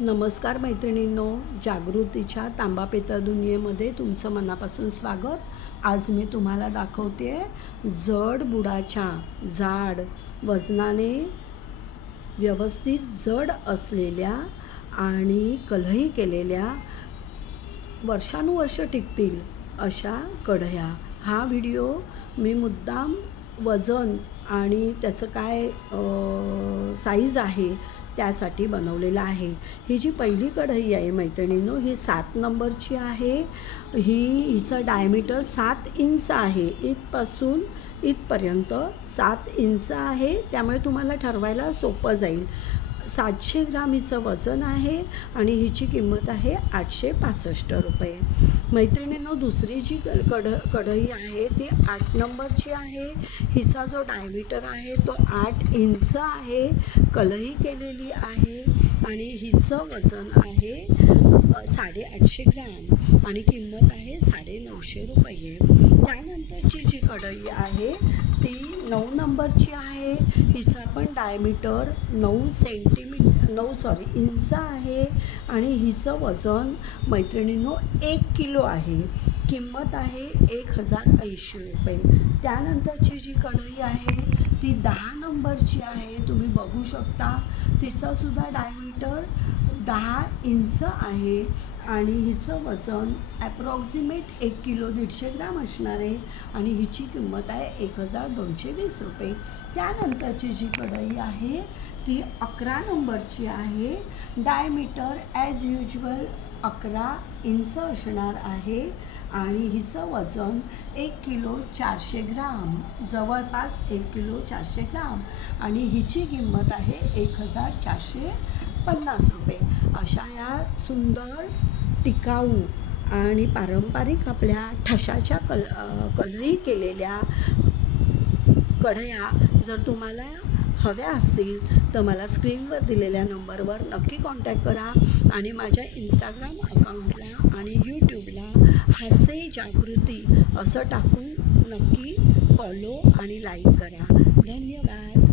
नमस्कार मैत्रिणींनो, जागृतीच्या तांबा पेता दुनियेमध्ये तुमचं मनापासून स्वागत। आज मी तुम्हाला दाखवते जड बुडाच्या जाड वजनाने व्यवस्थित जड असलेल्या आणि कलही केलेल्या वर्षानुवर्ष टिकतील अशा कढया। हा व्हिडिओ मी मुद्दाम वजन आणि त्याचं काय साईज आहे त्यासाठी बनवलेला आहे। ही जी पहिली कढई आहे मैत्रिणींनो, ही 7 नंबरची आहे। हिचं डायमीटर 7 इंच आहे। इथपासून इथपर्यंत 7 इंच आहे, त्यामुळे तुम्हाला ठरवायला सोपं जाईल। 700 ग्राम हिचं वजन आहे आणि हिची किंमत आहे 865 रुपये। मैत्रिणींनो, दुसरी जी कढई आहे ती 8 नंबरची आहे। हिचा जो डायमीटर आहे तो 8 इंच आहे, कलही केलेली आहे आणि हिचं वजन आहे 850 ग्राम आणि किंमत आहे 950 रुपये। त्यानंतरची जी कढई आहे ती 9 नंबरची आहे। हिचा पण डायमीटर 9 इंच आहे आणि हिचं वजन मैत्रिणींनो 1 किलो आहे। किंमत आहे 1080 रुपये। त्यानंतरची जी कढई आहे ती 10 नंबरची आहे। तुम्ही बघू शकता तिचासुद्धा डायमीटर 10 इंच आहे आणि हिचं वजन ॲप्रॉक्सिमेट 1 किलो 150 ग्राम असणार आहे आणि हिची किंमत आहे 1220 रुपये। त्यानंतरची जी कढई आहे ती 11 नंबरची आहे। डायमीटर ॲज युजल 11 इंच असणार आहे आणि हिचं वजन 1 किलो 400 ग्राम, जवळपास 1 किलो 400 ग्राम आणि हिची किंमत आहे 1450 रुपये। अशा या सुंदर टिकाऊ आणि पारंपरिक आपल्या ठशाच्या कलही केलेल्या कढया जर तुम्हाला हव्या असतील तर मला स्क्रीनवर दिलेल्या नंबरवर नक्की कॉन्टॅक्ट करा आणि माझ्या इंस्टाग्राम अकाउंटला आणि यूट्यूबला हास्य जागृती असं टाकून नक्की फॉलो आणि लाईक करा। धन्यवाद।